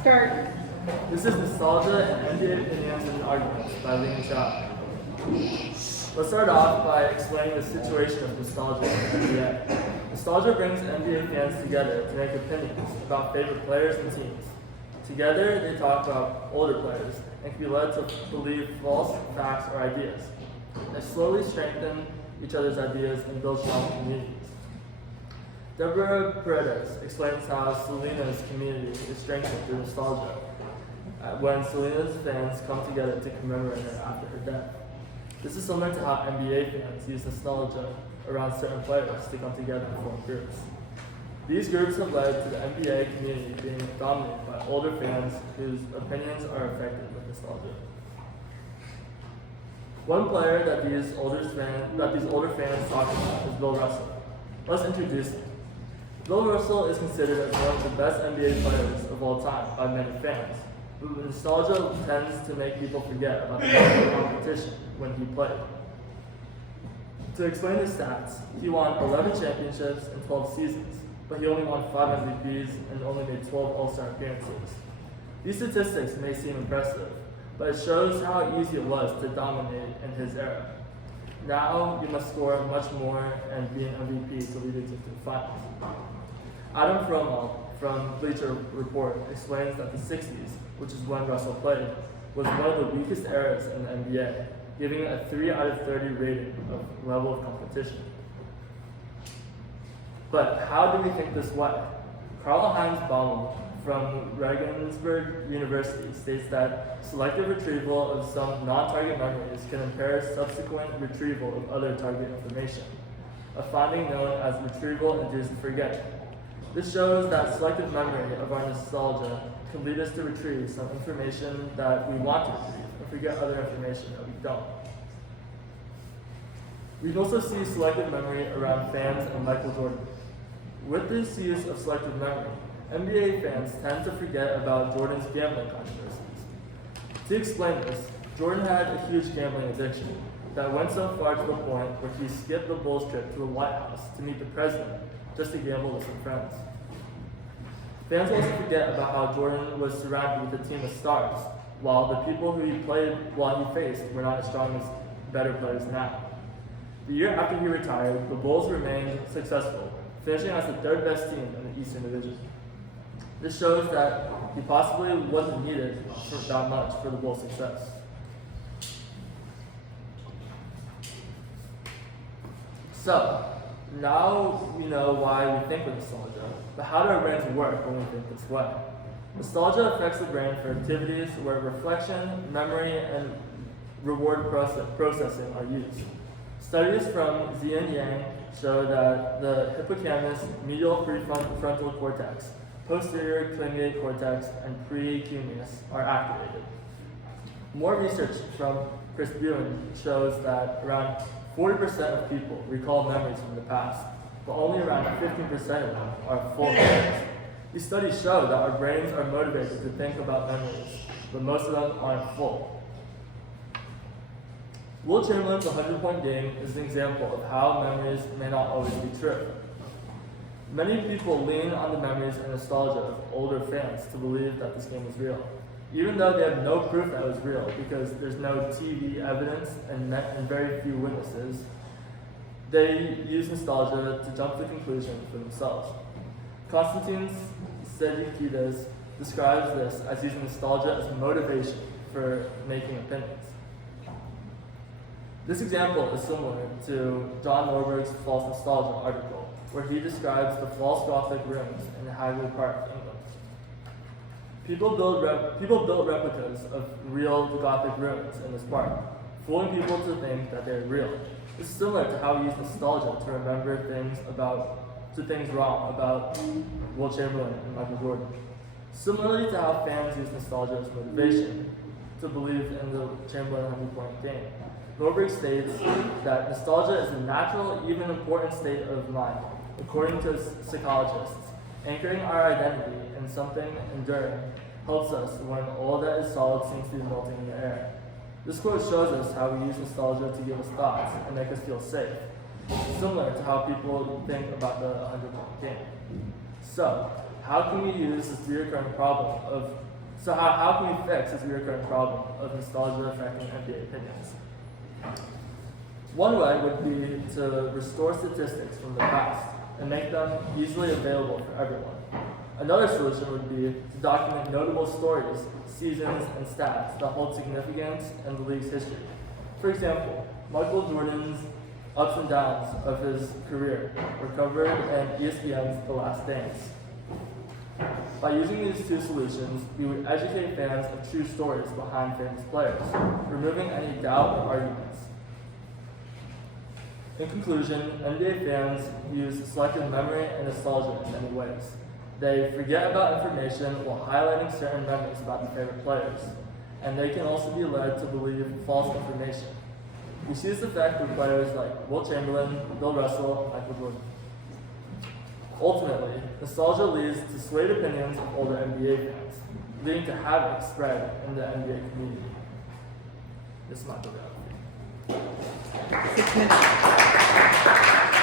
Start. This is Nostalgia and NBA Opinions and Arguments by Lee and Chiao. Let's start off by explaining the situation of nostalgia in the NBA. Nostalgia brings NBA fans together to make opinions about favorite players and teams. Together, they talk about older players and can be led to believe false facts or ideas. They slowly strengthen each other's ideas and build strong communities. Deborah Paredes explains how Selena's community is strengthened through nostalgia when Selena's fans come together to commemorate her after her death. This is similar to how NBA fans use nostalgia around certain players to come together and form groups. These groups have led to the NBA community being dominated by older fans whose opinions are affected with nostalgia. One player that these older fans talk about is Bill Russell. Let's introduce him. Bill Russell is considered as one of the best NBA players of all time by many fans, but nostalgia tends to make people forget about the competition when he played. To explain his stats, he won 11 championships in 12 seasons, but he only won 5 MVPs and only made 12 All-Star appearances. These statistics may seem impressive, but it shows how easy it was to dominate in his era. Now you must score much more and be an MVP to lead your team to the finals. Adam Fromal from Bleacher Report explains that the 60s, which is when Russell played, was one of the weakest eras in the NBA, giving it a 3 out of 30 rating of level of competition. But how do we think this way? Karl-Heinz Baumel from Regensburg University states that selective retrieval of some non-target memories can impair subsequent retrieval of other target information, a finding known as retrieval-induced forgetting. This shows that selective memory of our nostalgia can lead us to retrieve some information that we want to retrieve and forget other information that we don't. We can also see selective memory around fans and Michael Jordan. With this use of selective memory, NBA fans tend to forget about Jordan's gambling controversies. To explain this, Jordan had a huge gambling addiction that went so far to the point where he skipped the Bulls trip to the White House to meet the president just to gamble with some friends. Fans also forget about how Jordan was surrounded with a team of stars, while the people who he faced were not as strong as better players now. The year after he retired, the Bulls remained successful, finishing as the third best team in the Eastern Division. This shows that he possibly wasn't needed that much for the Bulls' success. So, now we know why we think with nostalgia, but how do our brains work when we think this way? Nostalgia affects the brain for activities where reflection, memory, and reward processing are used. Studies from Xian Yang show that the hippocampus, medial prefrontal cortex, posterior cingulate cortex, and precuneus are activated. More research from Chris Buin shows that around 40% of people recall memories from the past, but only around 15% of them are full memories. These studies show that our brains are motivated to think about memories, but most of them aren't full. Will Chamberlain's 100-point game is an example of how memories may not always be true. Many people lean on the memories and nostalgia of older fans to believe that this game was real, even though they have no proof that it was real because there's no TV evidence and very few witnesses. They use nostalgia to jump to conclusions for themselves. Konstantin Sedikides describes this as using nostalgia as motivation for making opinions. This example is similar to John Norberg's false nostalgia article, where he describes the false Gothic rooms in Hagley Park, England. People built replicas of real Gothic ruins in this park, fooling people to think that they're real. This is similar to how we use nostalgia to remember things wrong about Will Chamberlain and Michael Jordan. Similarly to how fans use nostalgia as motivation to believe in the Chamberlain 100-point game, Norberg states that nostalgia is a natural, even important state of mind, according to psychologists. Anchoring our identity in something enduring helps us when all that is solid seems to be melting in the air. This quote shows us how we use nostalgia to give us thoughts and make us feel safe, similar to how people think about the 100-point game. So, how can we use this recurring problem of So how can we fix this recurring problem of nostalgia affecting NBA opinions? One way would be to restore statistics from the past and make them easily available for everyone. Another solution would be to document notable stories, seasons, and stats that hold significance in the league's history. For example, Michael Jordan's ups and downs of his career were covered in ESPN's The Last Dance. By using these two solutions, we would educate fans of true stories behind famous players, removing any doubt or arguments. In conclusion, NBA fans use selective memory and nostalgia in many ways. They forget about information while highlighting certain memories about their favorite players, and they can also be led to believe false information. We see this effect with players like Wilt Chamberlain, Bill Russell, and Michael Jordan. Ultimately, nostalgia leads to swayed opinions of older NBA fans, leading to havoc spread in the NBA community. This is my bibliography. 6 minutes.